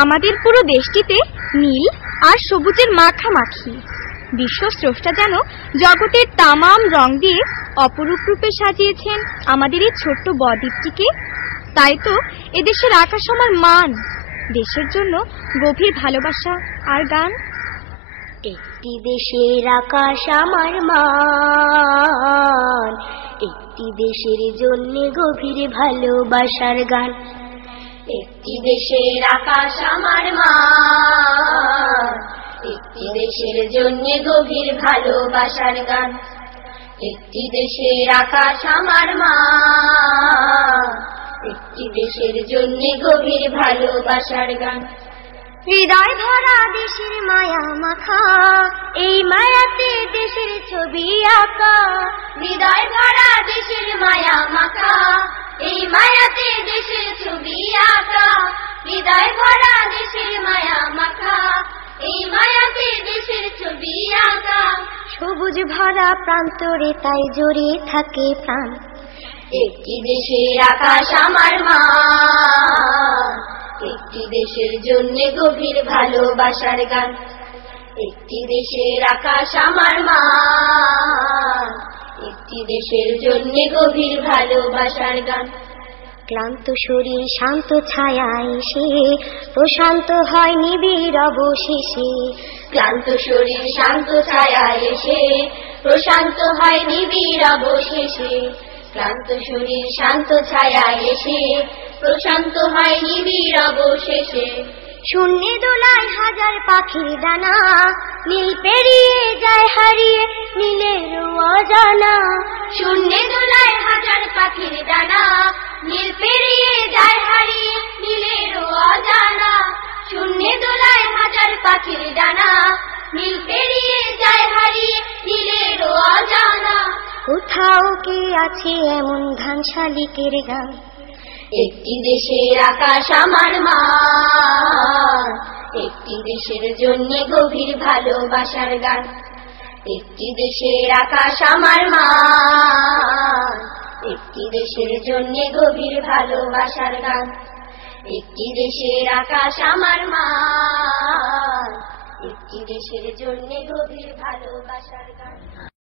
আমাদের পুরো দেশটিতে নীল আর সবুজের মাখামাখি। বিশ্বস্রষ্টা যেন জগতের তামাম রং দিয়ে অপরূপ রূপে সাজিয়েছেন আমাদের এই ছোট্ট বদ্বীপটিকে। তাই তো এদেশের আকাশ আমার মান, দেশের জন্য গভীর ভালোবাসা আর গান। একটি দেশের আকাশ আমার মান, একটি দেশের জন্য গভীর ভালোবাসার গান। একটি দেশের আকাশ আমার মান, একটি দেশের জন্য গভীর ভালোবাসার গান। একটি দেশের আকাশ আমার মান, একটি দেশের জন্য গভীর ভালোবাসার গান। হৃদয় ভরা দেশের মায়া মাখা, এই মায়াতে দেশের ছবি আঁকা। হৃদয় ভরা দেশের মায়া মাখা, এই মায়াতে দেশের ছবি আঁকা। হৃদয় ভরা দেশের মায়া মাখা, এই মায়াতে দেশের ছবি আঁকা। সবুজ ভরা প্রান্তরে তাই জড়িয়ে থাকে প্রাণ। একটি দেশের আকাশ আমার মান, একটি দেশের জন্য গভীর ভালোবাসার গান। একটি দেশের আকাশ আমার মান, একটি দেশের জন্য গভীর ভালোবাসার গান। ক্লান্ত শরীর শান্ত ছায়ায় এসে প্রশান্ত হয় নিবিড় অবশেষে। ক্লান্ত শরীর শান্ত ছায়ায় এসে প্রশান্ত হয় নিবিড় অবশেষে। ক্লান্ত শরীর শান্ত ছায়ায় এসে প্রশান্ত হয় নিবিড় অবশেষে। শূন্যে দোলায় হাজার পাখির ডানা, নীল পেরিয়ে যায় হারিয়ে নীলের অজানা। শূন্যে দোলায় হাজার পাখির ডানা, নীল পেরিয়ে যায় হারিয়ে নীলের অজানা। শূন্যে দোলায় হাজার পাখির ডানা, নীল পেরিয়ে যায় হারিয়ে নীলের অজানা। কোথাও কি আছে এমন গান শালিকের গান। একটি দেশের আকাশ আমার মান, একটি দেশের জন্য গভীর ভালোবাসার গান। একটি দেশের আকাশ আমার মান, একটি দেশের জন্য গভীর ভালোবাসার গান। একটি দেশের আকাশ আমার মান, একটি দেশের জন্য গভীর ভালোবাসার গান।